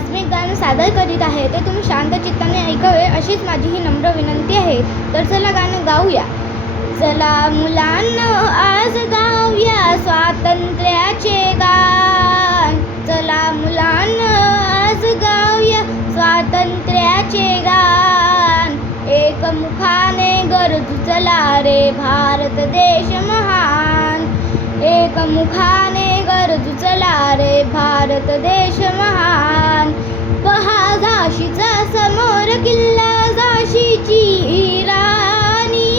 आज मी गाणं सादर करीत आहे ते तुम्ही शांत चित्ताने ऐकावे अशीच माझी ही नम्र विनंती आहे. तर चला गाणं गाऊया. चला मुलांनो आज गाऊया स्वातंत्र्याचे गान. चला मुलांनो आज गाऊया स्वातंत्र्याचे गान. एकमुखाने गरजू चला रे भारत देश महान. एकमुखाने गरजू चला रे भारत देश महान. पहा झाशीचा समोर किल्ला झाशीची राणी.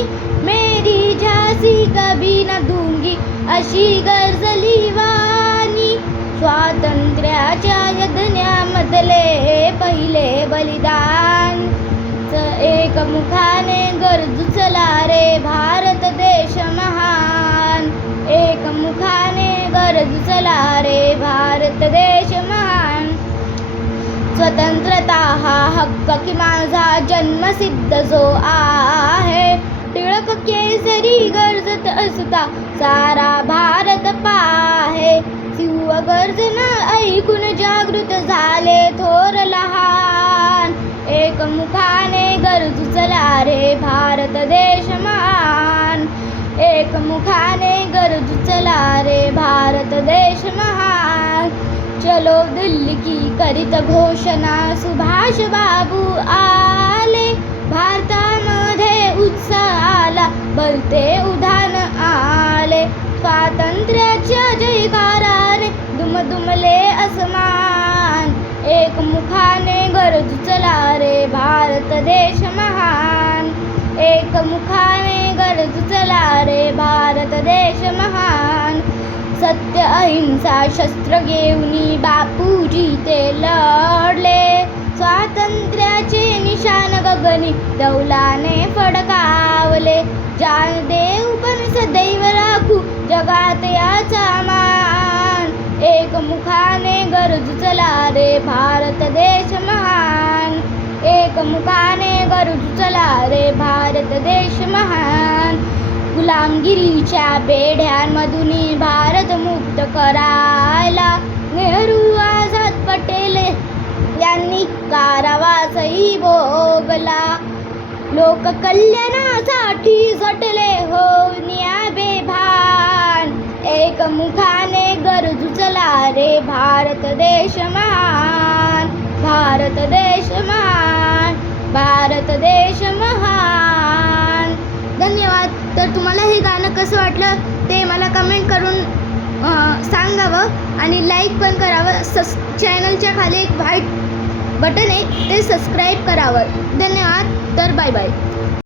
मेरी झाशी कभी न दूंगी अशी गरजली वाणी. स्वातंत्र्याच्या यज्ञामधले पहिले बलिदान. एकमुखाने गरजू चला रे भारत देश महान. एकमुखाने गरजू चला रे भारत देश महान. स्वतंत्रता हा हक्क की माझा जन्मसिद्ध जो आहे. टिळक केसरी गरजत असता सारा भारत पाहे. शिव गर्जना ऐकून जागृत झाले थोर लहान. एकमुखाने गरजू चला रे भारत देश महान. एकमुखाने गरजू चला रे भारत देश महान. चलो दिल्ली की करीत घोषणा सुभाष बाबू आले. भारतामध्ये उत्साह आला बलते उधाण आले. स्वातंत्र्याच्या जयकाराने दुमदुमले अस्मान. एकमुखाने गरजू चला रे भारत देश महान. एकमुखाने गरजू चला रे भारत देश महान. सत्य अहिंसा शस्त्र घेऊनी बापूजी ते लढले. स्वातंत्र्याचे निशान गगनी डौलाने फडकावले. जानदेव पण सदैव राखू जगात याचा मान. एकमुखाने गरजू चला रे भारत देश महान. एकमुखाने गरजू चला रे भारत देश महान. गुलामगिरीच्या बेड्यांमधून भारत मुक्त करायला नेहरू आझाद पटेल यांनी कारावासही भोगला. लोककल्याणासाठी झटले हो बेभान. एकमुखाने गरजू चला रे भारत देश महान. भारत देश महान. भारत देश महान. धन्यवाद. तर तुम्हाला हे गाणं कसं वाटलं ते मला कमेंट करून सांगावं आणि लाईक पण करावं. चॅनलच्या खाली एक व्हाईट बटन आहे ते सबस्क्राईब करावं. धन्यवाद. तर बाय बाय.